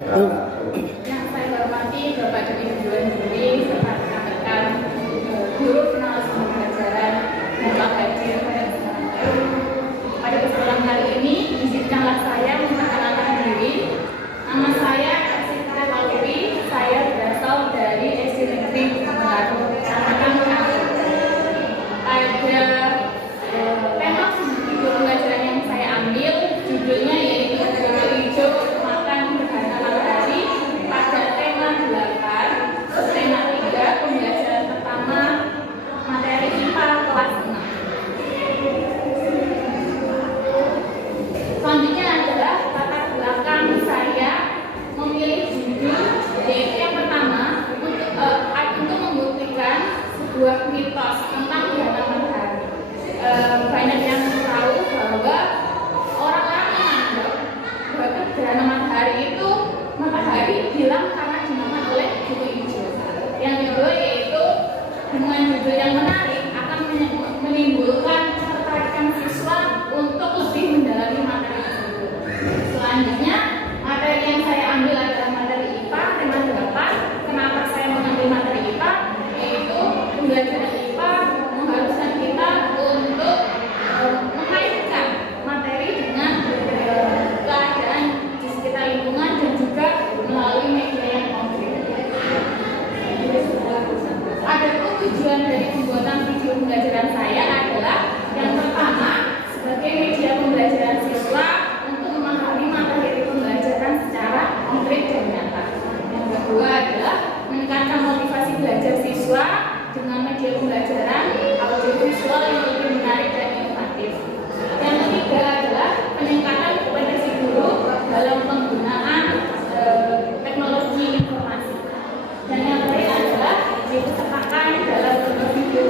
Yang saya hormati Bapak dan Ibu juri serta rekan-rekan guru penalas pembelajaran dan Pak hadir pada kesempatan baru. Pada kesempatan kali ini, izinkanlah saya memperkenalkan diri. Nama saya Sita Lauri. Saya berasal dari SD Negeri Baru, Kecamatan Karo. Pada tema pembelajaran yang saya ambil, judulnya yaitu Bola Hijau Makan Gerhana Matahari pada tema 8, tema 3, pembelajaran pertama materi IPA kelas 6. Selanjutnya adalah latar belakang saya memilih judul, yaitu yang pertama untuk membuktikan sebuah mitos tentang gerhana matahari. Banyak yang tahu bahwa orang-orang menganggap bahwa gerhana matahari itu matahari hilang karena dimakan oleh buku hijau. Yang kedua yaitu dengan judul yang menarik akan menimbulkan ketertarikan siswa untuk lebih mendalami materi tersebut. Selanjutnya, materi yang saya ambil adalah materi IPA, tema 8. Kenapa saya mengambil materi IPA? Yaitu pembelajaran IPA mengharuskan kita untuk mengaitkan materi dengan keadaan di sekitar lingkungan dan juga melalui media yang konkret. Adapun tujuan dari pembuatan video pembelajaran saya adalah yang pertama sebagai media pembelajaran siswa untuk memahami materi pembelajaran secara konkret dan nyata. Yang kedua adalah meningkatkan motivasi belajar siswa dengan media pembelajaran audiovisual yang lebih menarik dan inovatif. Yang ketiga adalah peningkatan kompetensi guru dalam penggunaan teknologi informasi. Dan yang terakhir adalah diikutsertakan dalam video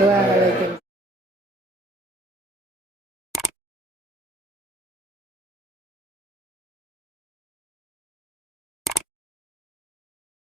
Waalaikumsalam.